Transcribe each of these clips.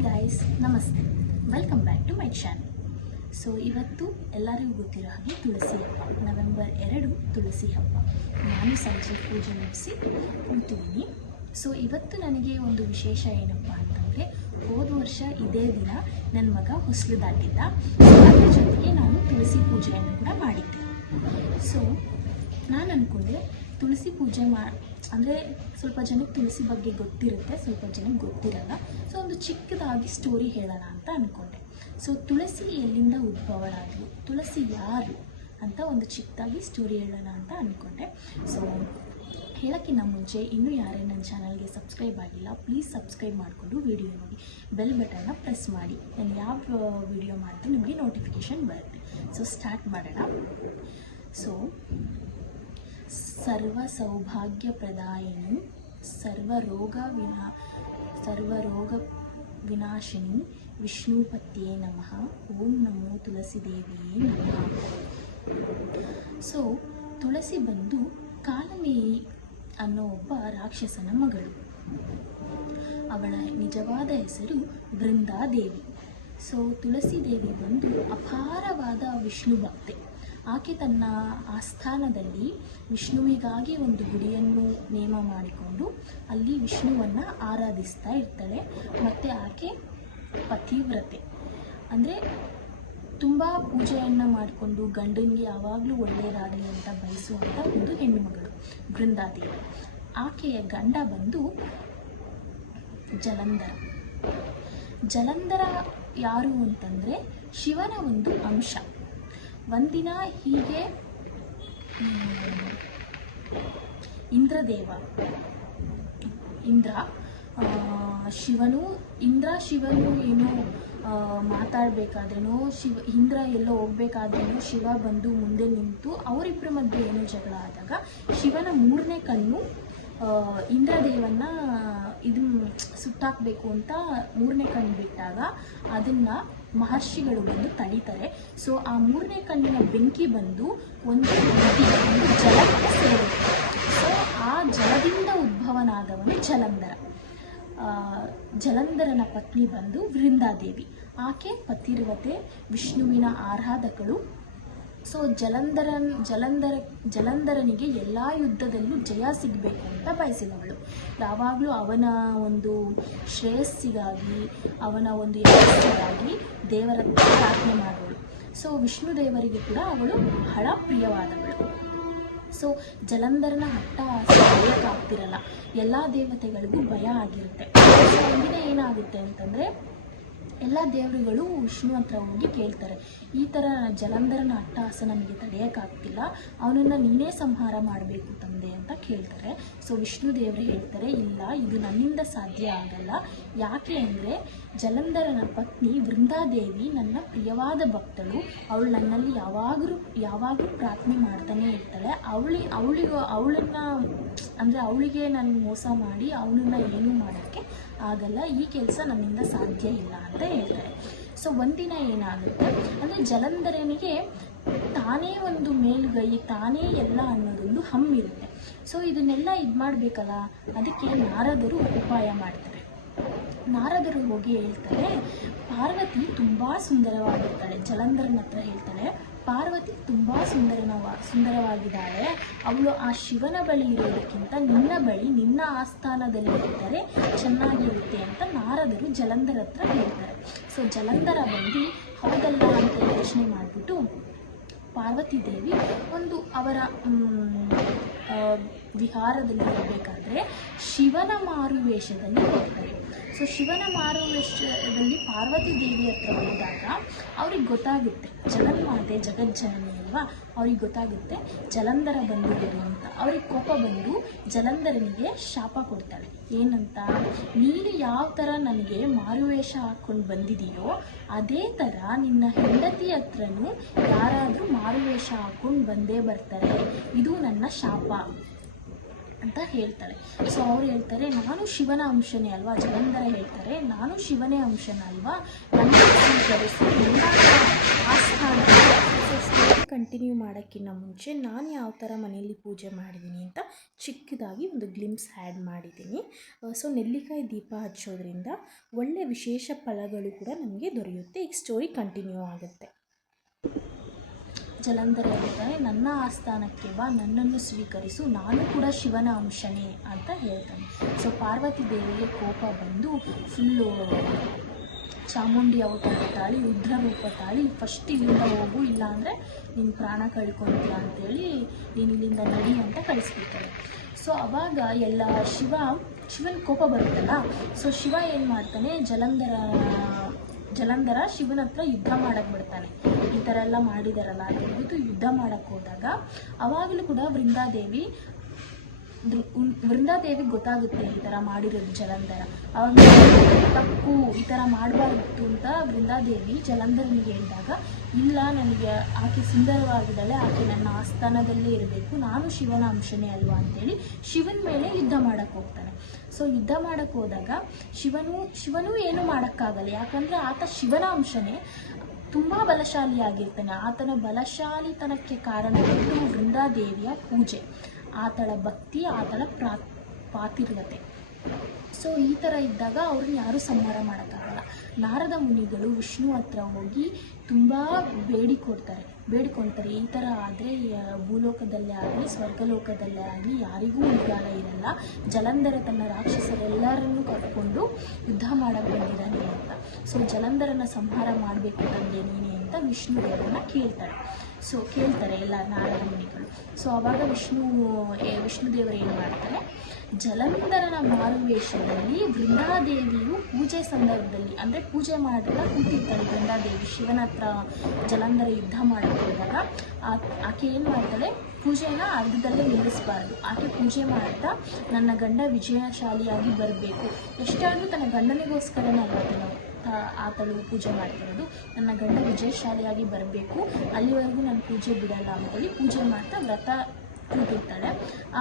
Hi guys, ನಮಸ್ತೆ. Welcome back to my channel. So ಇವತ್ತು ಎಲ್ಲರಿಗೂ ಗೊತ್ತಿರೋ ಹಾಗೆ ತುಳಸಿ ಹಬ್ಬ, ನವೆಂಬರ್ 2 ತುಳಸಿ ಹಬ್ಬ. ನಾನು ಸಂಜೆ ಪೂಜೆ ಮುಗಿಸಿ ಕೂತಿದ್ದೀನಿ. ಸೊ ಇವತ್ತು ನನಗೆ ಒಂದು ವಿಶೇಷ ಏನಪ್ಪ ಅಂತಂದರೆ, ಹೋದ ವರ್ಷ ಇದೇ ದಿನ ನನ್ನ ಮಗ ಹೊಸಲು ದಾಟಿದ್ದ. ಅದರ ಜೊತೆಗೆ ನಾನು ತುಳಸಿ ಪೂಜೆಯನ್ನು ಕೂಡ ಮಾಡಿದ್ದೆ. ಸೊ ನಾನು ಅಂದ್ಕೊಂಡೆ ತುಳಸಿ ಪೂಜೆ ಅಂದರೆ ಸ್ವಲ್ಪ ಜನಕ್ಕೆ ತುಳಸಿ ಬಗ್ಗೆ ಗೊತ್ತಿರುತ್ತೆ, ಸ್ವಲ್ಪ ಜನಕ್ಕೆ ಗೊತ್ತಿರಲ್ಲ. ಸೊ ಒಂದು ಚಿಕ್ಕದಾಗಿ ಸ್ಟೋರಿ ಹೇಳೋಣ ಅಂತ ಅಂದ್ಕೊಂಡೆ. ಸೊ ತುಳಸಿ ಎಲ್ಲಿಂದ ಉದ್ಭವಳಾದಳು, ತುಳಸಿ ಯಾರು ಅಂತ ಒಂದು ಚಿಕ್ಕದಾಗಿ ಸ್ಟೋರಿ ಹೇಳೋಣ ಅಂತ ಅಂದ್ಕೊಂಡೆ. ಸೊ ಹೇಳೋಕ್ಕಿಂತ ಮುಂಚೆ ಇನ್ನೂ ಯಾರೇ ನನ್ನ ಚಾನಲ್ಗೆ ಸಬ್ಸ್ಕ್ರೈಬ್ ಆಗಿಲ್ಲ, ಪ್ಲೀಸ್ ಸಬ್ಸ್ಕ್ರೈಬ್ ಮಾಡಿಕೊಂಡು ವಿಡಿಯೋ ನೋಡಿ, ಬೆಲ್ ಬಟನ್ನ ಪ್ರೆಸ್ ಮಾಡಿ. ನಾನು ಯಾವ ವಿಡಿಯೋ ಮಾಡಿದ್ರು ನಿಮಗೆ ನೋಟಿಫಿಕೇಷನ್ ಬರುತ್ತೆ. ಸೊ ಸ್ಟಾರ್ಟ್ ಮಾಡೋಣ. ಸೊ ಸರ್ವ ಸೌಭಾಗ್ಯಪ್ರದಾಯಿನಿ ಸರ್ವರೋಗ ವಿನಾಶಿನಿ ವಿಷ್ಣುಪತ್ಯೇ ನಮಃ. ಓಂ ನಮೋ ತುಳಸಿ ದೇವಿಯೇ ನಮಃ. ಸೊ ತುಳಸಿ ಬಂದು ಕಾಲಮೇಯಿ ಅನ್ನೋ ಒಬ್ಬ ರಾಕ್ಷಸನ ಮಗಳು. ಅವಳ ನಿಜವಾದ ಹೆಸರು ಬೃಂದಾದೇವಿ. ಸೊ ತುಳಸಿ ದೇವಿ ಬಂದು ಅಪಾರವಾದ ವಿಷ್ಣು ಭಕ್ತೆ. ಆಕೆ ತನ್ನ ಆಸ್ಥಾನದಲ್ಲಿ ವಿಷ್ಣುವಿಗಾಗಿ ಒಂದು ಗುಡಿಯನ್ನು ನೇಮ ಮಾಡಿಕೊಂಡು ಅಲ್ಲಿ ವಿಷ್ಣುವನ್ನು ಆರಾಧಿಸ್ತಾ ಇರ್ತಾಳೆ. ಮತ್ತು ಆಕೆ ಪತಿವ್ರತೆ, ಅಂದರೆ ತುಂಬ ಪೂಜೆಯನ್ನು ಮಾಡಿಕೊಂಡು ಗಂಡನಿಗೆ ಯಾವಾಗಲೂ ಒಳ್ಳೆಯದಾಗಲಿ ಅಂತ ಬಯಸುವಂಥ ಒಂದು ಹೆಣ್ಣುಮಗಳು ಬೃಂದಾದೇವಿ. ಆಕೆಯ ಗಂಡ ಬಂದು ಜಲಂಧರ ಯಾರು ಅಂತಂದರೆ ಶಿವನ ಒಂದು ಅಂಶ. ಒಂದಿನ ಹೀಗೆ ಶಿವನು ಏನೋ ಮಾತಾಡಬೇಕಾದ್ರೇನೋ, ಇಂದ್ರ ಎಲ್ಲೋ ಹೋಗ್ಬೇಕಾದ್ರೇನೋ ಶಿವ ಬಂದು ಮುಂದೆ ನಿಂತು ಅವರಿಬ್ಬರ ಮಧ್ಯೆ ಏನೋ ಜಗಳ ಆದಾಗ ಶಿವನ 3ನೇ ಕಣ್ಣು ಇಂದ್ರದೇವನ್ನ ಸುಟ್ಟಾಕಬೇಕು ಅಂತ 3ನೇ ಕಣ್ಣು ಬಿಟ್ಟಾಗ ಅದನ್ನು ಮಹರ್ಷಿಗಳು ಬಂದು ತಡೀತಾರೆ. ಸೊ ಆ 3ನೇ ಕಣ್ಣಿನ ಬೆಂಕಿ ಬಂದು ಒಂದು ಜಲಕ್ಕೆ ಸೇರುತ್ತೆ. ಸೊ ಆ ಜಲದಿಂದ ಉದ್ಭವನಾದವನು ಜಲಂಧರನ ಪತ್ನಿ ಬಂದು ಬೃಂದಾದೇವಿ. ಆಕೆ ಪತಿರ್ವತೆ, ವಿಷ್ಣುವಿನ ಆರಾಧಕಳು. ಸೊ ಜಲಂಧರನಿಗೆ ಎಲ್ಲ ಯುದ್ಧದಲ್ಲೂ ಜಯ ಸಿಗಬೇಕು ಅಂತ ಬಯಸಿದವಳು. ಯಾವಾಗಲೂ ಅವನ ಒಂದು ಶ್ರೇಯಸ್ಸಿಗಾಗಿ, ಅವನ ಒಂದು ಯಶಸ್ಸಿಗಾಗಿ ದೇವರ ಪ್ರಾರ್ಥನೆ ಮಾಡುವಳು. ಸೊ ವಿಷ್ಣು ದೇವರಿಗೆ ಕೂಡ ಅವಳು ಬಹಳ ಪ್ರಿಯವಾದವಳು. ಸೊ ಜಲಂಧರನ ಹಠ ಎಲ್ಲ ದೇವತೆಗಳಿಗೂ ಭಯ ಆಗಿರುತ್ತೆ. ಸೊ ಒಂದಿನ ಏನಾಗುತ್ತೆ ಅಂತಂದರೆ, ಎಲ್ಲ ದೇವರುಗಳು ವಿಷ್ಣು ಹತ್ರ ಹೋಗಿ ಕೇಳ್ತಾರೆ, ಈ ಥರ ಜಲಂಧರನ ಅಟ್ಟಹಾಸ ನಮಗೆ ತಡೆಯೋಕ್ಕಾಗ್ತಿಲ್ಲ, ಅವನನ್ನು ನೀನೇ ಸಂಹಾರ ಮಾಡಬೇಕು ತಂದೆ ಅಂತ ಕೇಳ್ತಾರೆ. ಸೊ ವಿಷ್ಣು ದೇವರು ಹೇಳ್ತಾರೆ, ಇಲ್ಲ, ಇದು ನನ್ನಿಂದ ಸಾಧ್ಯ ಆಗಲ್ಲ. ಯಾಕೆ ಅಂದರೆ ಜಲಂಧರನ ಪತ್ನಿ ಬೃಂದಾದೇವಿ ನನ್ನ ಪ್ರಿಯವಾದ ಭಕ್ತಳು. ಅವಳು ನನ್ನಲ್ಲಿ ಯಾವಾಗಲೂ ಪ್ರಾರ್ಥನೆ ಮಾಡ್ತಾನೆ ಇರ್ತಾಳೆ. ಅವಳಿಗೆ ನಾನು ಮೋಸ ಮಾಡಿ ಅವನನ್ನು ಏನೂ ಮಾಡೋಕ್ಕೆ ಆಗಲ್ಲ. ಈ ಕೆಲಸ ನನ್ನಿಂದ ಸಾಧ್ಯ ಇಲ್ಲ ಅಂತ ಹೇಳ್ತಾರೆ. ಸೊ ಒಂದಿನ ಏನಾಗುತ್ತೆ ಅಂದರೆ, ಜಲಂಧರನಿಗೆ ತಾನೇ ಒಂದು ಮೇಲುಗೈ, ತಾನೇ ಎಲ್ಲ ಅನ್ನೋದೊಂದು ಹಮ್ಮಿರುತ್ತೆ. ಸೊ ಇದನ್ನೆಲ್ಲ ಮಾಡಬೇಕಲ್ಲ, ಅದಕ್ಕೆ ನಾರದರು ಉಪಾಯ ಮಾಡ್ತಾರೆ. ನಾರದರು ಹೋಗಿ ಹೇಳ್ತಾರೆ, ಪಾರ್ವತಿ ತುಂಬ ಸುಂದರವಾಗಿರ್ತಾಳೆ. ಜಲಂಧರನ ಹತ್ರ ಹೇಳ್ತಾಳೆ, ಪಾರ್ವತಿ ತುಂಬ ಸುಂದರವಾಗಿದ್ದಾಳೆ. ಅವಳು ಆ ಶಿವನ ಬಳಿ ಇರೋದಕ್ಕಿಂತ ನಿನ್ನ ಬಳಿ, ನಿನ್ನ ಆಸ್ಥಾನದಲ್ಲಿ ಇದ್ದರೆ ಚೆನ್ನಾಗಿರುತ್ತೆ ಅಂತ ನಾರದರು ಜಲಂಧರ ಹತ್ರ ಹೇಳ್ತಾರೆ. ಸೊ ಜಲಂಧರ ಬಂದು ಹೌದಲ್ಲ ಅಂತ ಯೋಚನೆ ಮಾಡಿಬಿಟ್ಟು ಪಾರ್ವತಿ ದೇವಿ ಒಂದು ಅವರ ವಿಹಾರದಲ್ಲಿ ಇರಬೇಕಾದ್ರೆ ಶಿವನ ಮಾರುವೇಷದಲ್ಲಿ ಹೋಗ್ತಾರೆ. ಸೊ ಶಿವನ ಮಾರುವೇಷದಲ್ಲಿ ಪಾರ್ವತಿ ದೇವಿ ಹತ್ರ ಹೋದಾಗ ಅವ್ರಿಗೆ ಗೊತ್ತಾಗುತ್ತೆ, ಜಗನ್ಮಾತೆ ಜಗಜ್ಜನನಿ ಅಲ್ವಾ, ಅವ್ರಿಗೆ ಗೊತ್ತಾಗುತ್ತೆ ಜಲಂಧರ ಬಂದಿರೋದು ಅಂತ. ಅವ್ರಿಗೆ ಕೋಪ ಬಂದು ಜಲಂಧರನಿಗೆ ಶಾಪ ಕೊಡ್ತಾಳೆ. ಏನಂತ, ನೀನು ಯಾವ ಥರ ನನಗೆ ಮಾರುವೇಷ ಹಾಕ್ಕೊಂಡು ಬಂದಿದೆಯೋ ಅದೇ ಥರ ನಿನ್ನ ಹೆಂಡತಿ ಹತ್ರನೂ ಯಾರಾದರೂ ಮಾರುವೇಷ ಹಾಕ್ಕೊಂಡು ಬಂದೇ ಬರ್ತಾರೆ, ಇದು ನನ್ನ ಶಾಪ ಅಂತ ಹೇಳ್ತಾಳೆ. ಸೊ ಅವ್ರು ಹೇಳ್ತಾರೆ, ನಾನು ಶಿವನ ಅಂಶನೇ ಅಲ್ವಾ. ಜಲಂಧರ ಹೇಳ್ತಾರೆ, ನಾನು ಶಿವನೇ ಅಂಶನ ಅಲ್ವಾ, ನನ್ನ ಆಸ್ಥಾನ ಕಂಟಿನ್ಯೂ ಮಾಡೋಕ್ಕಿಂತ ಮುಂಚೆ ನಾನು ಯಾವ ಥರ ಮನೆಯಲ್ಲಿ ಪೂಜೆ ಮಾಡಿದ್ದೀನಿ ಅಂತ ಚಿಕ್ಕದಾಗಿ ಒಂದು ಗ್ಲಿಮ್ಸ್ ಆ್ಯಡ್ ಮಾಡಿದ್ದೀನಿ. ಸೊ ನೆಲ್ಲಿಕಾಯಿ ದೀಪ ಹಚ್ಚೋದ್ರಿಂದ ಒಳ್ಳೆಯ ವಿಶೇಷ ಫಲಗಳು ಕೂಡ ನಮಗೆ ದೊರೆಯುತ್ತೆ. ಈಗ ಸ್ಟೋರಿ ಕಂಟಿನ್ಯೂ ಆಗುತ್ತೆ. ಜಲಂಧರ ಹೇಳ್ತಾನೆ, ನನ್ನ ಆಸ್ಥಾನಕ್ಕೆ ಬಾ, ನನ್ನನ್ನು ಸ್ವೀಕರಿಸು, ನಾನು ಕೂಡ ಶಿವನ ಅಂಶನೇ ಅಂತ ಹೇಳ್ತಾನೆ. ಸೊ ಪಾರ್ವತಿ ದೇವಿಗೆ ಕೋಪ ಬಂದು ಫುಲ್ಲು ಚಾಮುಂಡಿ ಅವತಾರ ತಾಳಿ, ರುದ್ರ ರೂಪ ತಾಳಿ, ಫಸ್ಟ್ ಇಲ್ಲಿಂದ ಹೋಗು, ಇಲ್ಲಾಂದರೆ ನಿನ್ನ ಪ್ರಾಣ ಕಳ್ಕೊತೀಯ ಅಂತೇಳಿ ನೀನು ಇಲ್ಲಿಂದ ನಡಿ ಅಂತ ಕಳಿಸ್ಬಿಡ್ತಾರೆ. ಸೊ ಆವಾಗ ಎಲ್ಲ ಶಿವನ ಕೋಪ ಬರುತ್ತಲ್ಲ, ಸೊ ಶಿವ ಏನು ಮಾಡ್ತಾನೆ, ಜಲಂಧರ ಶಿವನ ಹತ್ರ ಯುದ್ಧ ಮಾಡಕ್ಕೆ ಬಿಡ್ತಾನೆ. ಈ ಥರ ಎಲ್ಲ ಮಾಡಿದಾರಲ್ಲ ಅಂತ ಹೇಳ್ಬಿಟ್ಟು ಯುದ್ಧ ಮಾಡೋಕ್ಕೆ ಹೋದಾಗ ಅವಾಗಲೂ ಕೂಡ ವೃಂದಾದೇವಿಗೆ ಗೊತ್ತಾಗುತ್ತೆ ಈ ಥರ ಮಾಡಿರೋದು ಜಲಂಧರ. ಅವಾಗ ತಪ್ಪು, ಈ ಥರ ಮಾಡಬಾರ್ದು ಅಂತ ವೃಂದಾದೇವಿ ಜಲಂಧರನಿಗೆ ಹೇಳಿದಾಗ, ಇಲ್ಲ, ನನಗೆ ಆಕೆ ಸುಂದರವಾಗಿದ್ದಾಳೆ, ಆಕೆ ನನ್ನ ಆಸ್ಥಾನದಲ್ಲೇ ಇರಬೇಕು, ನಾನು ಶಿವನ ಅಂಶನೇ ಅಲ್ವಾ ಅಂತೇಳಿ ಶಿವನ ಮೇಲೆ ಯುದ್ಧ ಮಾಡೋಕ್ಕೆ ಹೋಗ್ತಾನೆ. ಸೊ ಯುದ್ಧ ಮಾಡೋಕ್ಕೆ ಹೋದಾಗ ಶಿವನೂ ಏನೂ ಮಾಡೋಕ್ಕಾಗಲ್ಲ, ಯಾಕಂದರೆ ಆತ ಶಿವನ ಅಂಶನೇ, ತುಂಬ ಬಲಶಾಲಿಯಾಗಿರ್ತಾನೆ. ಆತನ ಬಲಶಾಲಿತನಕ್ಕೆ ಕಾರಣವಾಗಿದ್ದು ವೃಂದಾದೇವಿಯ ಪೂಜೆ, ಆತಳ ಭಕ್ತಿ, ಆತಳ ಪಾತಿರ್ವತೆ. ಸೊ ಈ ಥರ ಇದ್ದಾಗ ಅವ್ರನ್ನ ಯಾರೂ ಸಂಹಾರ ಮಾಡೋಕ್ಕಾಗಲ್ಲ. ನಾರದ ಮುನಿಗಳು ವಿಷ್ಣು ಹತ್ರ ಹೋಗಿ ತುಂಬ ಬೇಡಿಕೊಳ್ತಾರೆ, ಈ ಥರ ಆದರೆ ಭೂಲೋಕದಲ್ಲೇ ಆಗಲಿ ಸ್ವರ್ಗಲೋಕದಲ್ಲೇ ಆಗಲಿ ಯಾರಿಗೂ ಉದ್ಗಾಲ ಇರಲ್ಲ, ಜಲಂಧರ ತನ್ನ ರಾಕ್ಷಸರೆಲ್ಲರನ್ನೂ ಕರ್ಕೊಂಡು ಯುದ್ಧ ಮಾಡಕ್ಕೆ ಬಂದಿದ್ದಾನೆ ಅಂತ. ಸೊ ಜಲಂಧರನ ಸಂಹಾರ ಮಾಡಬೇಕು ತಂದೆ ನೀನೇ ಅಂತ ವಿಷ್ಣು ದೇವರನ್ನ ಕೇಳ್ತಾರೆ ಎಲ್ಲ ನಾರದ ಮುನಿಗಳು. ಸೊ ಆವಾಗ ವಿಷ್ಣುದೇವರು ಏನು ಮಾಡ್ತಾರೆ, ಜಲಂಧರನ ಮಾರುವೇಷದಲ್ಲಿ ವೃಂದಾದೇವಿಯು ಪೂಜೆ ಸಂದರ್ಭದಲ್ಲಿ, ಅಂದರೆ ಪೂಜೆ ಮಾಡ್ತಾ ಕೂತಿರ್ತಾಳೆ ವೃಂದಾದೇವಿ ಶಿವನ ಹತ್ರ ಜಲಂಧರ ಯುದ್ಧ ಮಾಡೋಕ್ಕೆ ಹೋದಾಗ ಆಕೆ ಏನು ಮಾಡ್ತಾಳೆ, ಪೂಜೆನ ಅರ್ಧದಲ್ಲೇ ನಿಲ್ಲಿಸಬಾರ್ದು. ಆಕೆ ಪೂಜೆ ಮಾಡ್ತಾ ನನ್ನ ಗಂಡ ವಿಜಯಶಾಲಿಯಾಗಿ ಬರಬೇಕು, ಎಷ್ಟಾದರೂ ತನ್ನ ಗಂಡನಿಗೋಸ್ಕರನೇ ಅಲ್ಲ ಆತಳು ಪೂಜೆ ಮಾಡ್ತಿರೋದು, ನನ್ನ ಗಂಡ ವಿಜಯಶಾಲಿಯಾಗಿ ಬರಬೇಕು, ಅಲ್ಲಿವರೆಗೂ ನಾನು ಪೂಜೆ ಬಿಡಲ್ಲ ಅಂತೇಳಿ ಪೂಜೆ ಮಾಡ್ತಾ ವ್ರತ ಕೂತಿರ್ತಾಳೆ.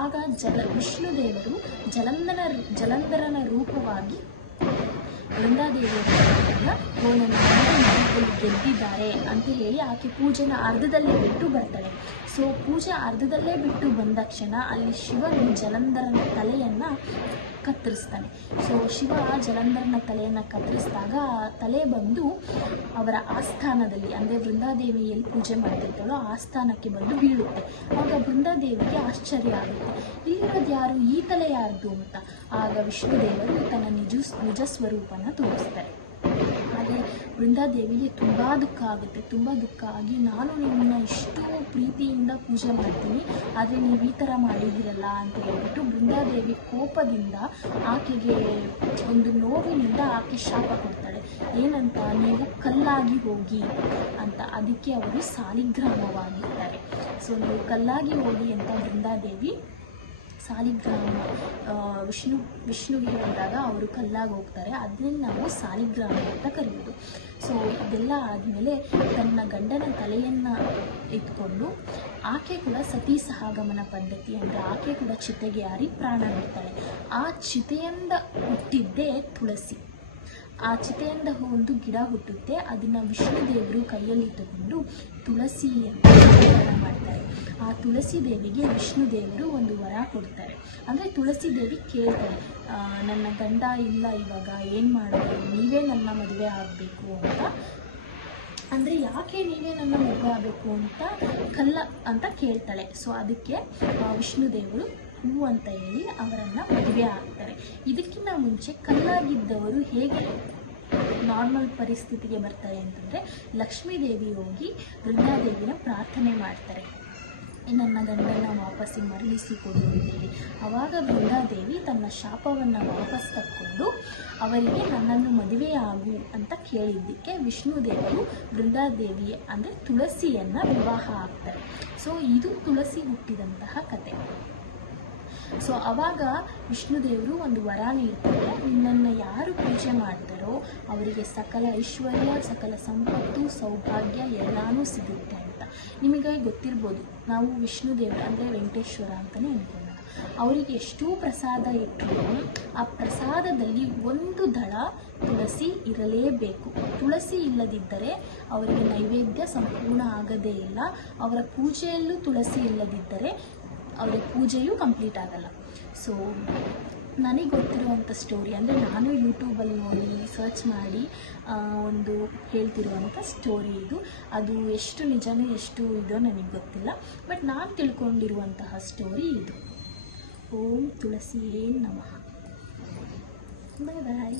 ಆಗ ವಿಷ್ಣುದೇವರು ಜಲಂಧರನ ರೂಪವಾಗಿ ವೃಂದಾದೇವಿಯರನ್ನ ಗೆದ್ದಿದ್ದಾರೆ ಅಂತ ಹೇಳಿ ಆಕೆ ಪೂಜೆನ ಅರ್ಧದಲ್ಲೇ ಬಿಟ್ಟು ಬರ್ತಾಳೆ. ಸೊ ಪೂಜೆ ಅರ್ಧದಲ್ಲೇ ಬಿಟ್ಟು ಬಂದ ಕ್ಷಣ ಅಲ್ಲಿ ಶಿವನು ಜಲಂಧರನ ತಲೆಯನ್ನು ಕತ್ತರಿಸ್ತಾನೆ. ಸೊ ಶಿವ ಜಲಂಧರನ ತಲೆಯನ್ನು ಕತ್ತರಿಸಿದಾಗ ಆ ತಲೆ ಬಂದು ಅವರ ಆಸ್ಥಾನದಲ್ಲಿ, ಅಂದರೆ ವೃಂದಾದೇವಿ ಎಲ್ಲಿ ಪೂಜೆ ಮಾಡ್ತಿರ್ತಾಳೋ ಆಸ್ಥಾನಕ್ಕೆ ಬಂದು ಬೀಳುತ್ತೆ. ಆಗ ವೃಂದಾದೇವಿಗೆ ಆಶ್ಚರ್ಯ ಆಗುತ್ತೆ, ಇಲ್ಲಿರೋದು ಯಾರು, ಈ ತಲೆ ಯಾರ್ದು ಅಂತ. ಆಗ ವಿಷ್ಣುದೇವರು ತನ್ನ ನಿಜ ಸ್ವರೂಪನ ತೋರಿಸ್ತಾರೆ. ಹಾಗೆ ವೃಂದಾದೇವಿಗೆ ತುಂಬ ದುಃಖ ಆಗುತ್ತೆ. ತುಂಬ ದುಃಖ ಆಗಿ, ನಾನು ನಿಮ್ಮನ್ನ ಇಷ್ಟು ಪ್ರೀತಿಯಿಂದ ಪೂಜೆ ಮಾಡ್ತೀನಿ, ಆದರೆ ನೀವು ಈ ಥರ ಮಾಡಿದ್ದೀರಲ್ಲ ಅಂತ ಹೇಳ್ಬಿಟ್ಟು ವೃಂದಾದೇವಿ ಕೋಪದಿಂದ ಆಕೆಗೆ ಒಂದು ನೋವಿನಿಂದ ಆಕೆ ಶಾಪ ಕೊಡ್ತಾಳೆ. ಏನಂತ, ನೀವು ಕಲ್ಲಾಗಿ ಹೋಗಿ ಅಂತ. ಅದಕ್ಕೆ ಅವರು ಸಾಲಿಗ್ರಾಮವಾಗಿರ್ತಾರೆ. ಸೊ ನೀವು ಕಲ್ಲಾಗಿ ಹೋಗಿ ಅಂತ ವೃಂದಾದೇವಿ ಸಾಲಿಗ್ರಾಮ ವಿಷ್ಣುಗೆ ಹೇಳಿದಾಗ ಅವರು ಕಲ್ಲಾಗಿ ಹೋಗ್ತಾರೆ. ಅದನ್ನು ನಾವು ಸಾಲಿಗ್ರಾಮ ಅಂತ ಕರೆಯೋದು. ಸೊ ಇದೆಲ್ಲ ಆದಮೇಲೆ ತನ್ನ ಗಂಡನ ತಲೆಯನ್ನು ಎತ್ಕೊಂಡು ಆಕೆ ಕೂಡ ಸತಿ ಸಹಗಮನ ಪದ್ಧತಿ, ಅಂದರೆ ಆಕೆ ಕೂಡ ಚಿತೆಗೆ ಹಾರಿ ಪ್ರಾಣ ಬಿಡ್ತಾಳೆ. ಆ ಚಿತೆಯಿಂದ ಹುಟ್ಟಿದ್ದೇ ತುಳಸಿ. ಆ ಚಿತೆಯಿಂದ ಒಂದು ಗಿಡ ಹುಟ್ಟುತ್ತೆ, ಅದನ್ನು ವಿಷ್ಣುದೇವರು ಕೈಯಲ್ಲಿ ತಗೊಂಡು ತುಳಸಿ ಅಂತ ಮಾಡ್ತಾರೆ. ಆ ತುಳಸಿ ದೇವಿಗೆ ವಿಷ್ಣುದೇವರು ಒಂದು ವರ ಕೊಡ್ತಾರೆ. ಅಂದರೆ ತುಳಸಿ ದೇವಿ ಕೇಳ್ತಾರೆ, ನನ್ನ ಗಂಡ ಇಲ್ಲ, ಇವಾಗ ಏನು ಮಾಡೋದು, ನೀವೇ ನನ್ನ ಮದುವೆ ಆಗಬೇಕು ಅಂತ. ಅಂದರೆ ಯಾಕೆ ನೀವೇ ನನ್ನ ಮದುವೆ ಆಗಬೇಕು ಅಂತ ಕೇಳ್ತಾಳೆ. ಸೊ ಅದಕ್ಕೆ ವಿಷ್ಣುದೇವರು ಹೂ ಅಂತ ಹೇಳಿ ಅವರನ್ನು ಮದುವೆ ಆಗ್ತಾರೆ. ಇದಕ್ಕಿಂತ ಮುಂಚೆ ಕಲ್ಲಾಗಿದ್ದವರು ಹೇಗೆ ನಾರ್ಮಲ್ ಪರಿಸ್ಥಿತಿಗೆ ಬರ್ತಾರೆ ಅಂತಂದರೆ, ಲಕ್ಷ್ಮೀದೇವಿ ಹೋಗಿ ವೃಂದಾದೇವಿನ ಪ್ರಾರ್ಥನೆ ಮಾಡ್ತಾರೆ, ನನ್ನ ಗಂಡನ ವಾಪಸ್ಸಿಗೆ ಮರಳಿಸಿಕೊಡು ಅಂತೇಳಿ. ಆವಾಗ ವೃಂದಾದೇವಿ ತನ್ನ ಶಾಪವನ್ನು ವಾಪಸ್ ತಕ್ಕೊಂಡು ಅವರಿಗೆ ನನ್ನನ್ನು ಮದುವೆಯಾಗು ಅಂತ ಕೇಳಿದ್ದಕ್ಕೆ ವಿಷ್ಣುದೇವರು ವೃಂದಾದೇವಿ ಅಂದರೆ ತುಳಸಿಯನ್ನು ವಿವಾಹ ಆಗ್ತಾರೆ. ಸೊ ಇದು ತುಳಸಿ ಹುಟ್ಟಿದಂತಹ ಕತೆ. ಸೊ ಆವಾಗ ವಿಷ್ಣುದೇವರು ಒಂದು ವರ ನೀಡ್ತಾರೆ, ನಿನ್ನನ್ನು ಯಾರು ಪೂಜೆ ಮಾಡ್ತಾರೋ ಅವರಿಗೆ ಸಕಲ ಐಶ್ವರ್ಯ, ಸಕಲ ಸಂಪತ್ತು, ಸೌಭಾಗ್ಯ ಎಲ್ಲನೂ ಸಿಗುತ್ತೆ ಅಂತ. ನಿಮಗೆ ಗೊತ್ತಿರ್ಬೋದು, ನಾವು ವಿಷ್ಣುದೇವರು ಅಂದರೆ ವೆಂಕಟೇಶ್ವರ ಅಂತಲೇ ಅನ್ಕೊಳ್ಳೋಣ. ಅವರಿಗೆ ಎಷ್ಟೂ ಪ್ರಸಾದ ಇಟ್ಟರು ಆ ಪ್ರಸಾದದಲ್ಲಿ ಒಂದು ದಳ ತುಳಸಿ ಇರಲೇಬೇಕು. ತುಳಸಿ ಇಲ್ಲದಿದ್ದರೆ ಅವರಿಗೆ ನೈವೇದ್ಯ ಸಂಪೂರ್ಣ ಆಗದೇ ಇಲ್ಲ. ಅವರ ಪೂಜೆಯಲ್ಲೂ ತುಳಸಿ ಇಲ್ಲದಿದ್ದರೆ ಅವರ ಪೂಜೆಯೂ ಕಂಪ್ಲೀಟ್ ಆಗಲ್ಲ. ಸೊ ನನಗೆ ಗೊತ್ತಿರುವಂಥ ಸ್ಟೋರಿ, ಅಂದರೆ ನಾನು ಯೂಟ್ಯೂಬಲ್ಲಿ ನೋಡಿ ಸರ್ಚ್ ಮಾಡಿ ಒಂದು ಹೇಳ್ತಿರುವಂಥ ಸ್ಟೋರಿ ಇದು. ಅದು ಎಷ್ಟು ನಿಜನೋ ಎಷ್ಟು ಇದೋ ನನಗೆ ಗೊತ್ತಿಲ್ಲ, ಬಟ್ ನಾನು ತಿಳ್ಕೊಂಡಿರುವಂತಹ ಸ್ಟೋರಿ ಇದು. ಓಂ ತುಳಸಿಯೇ ನಮಃ. ಬಾಯ್ ಬಾಯ್.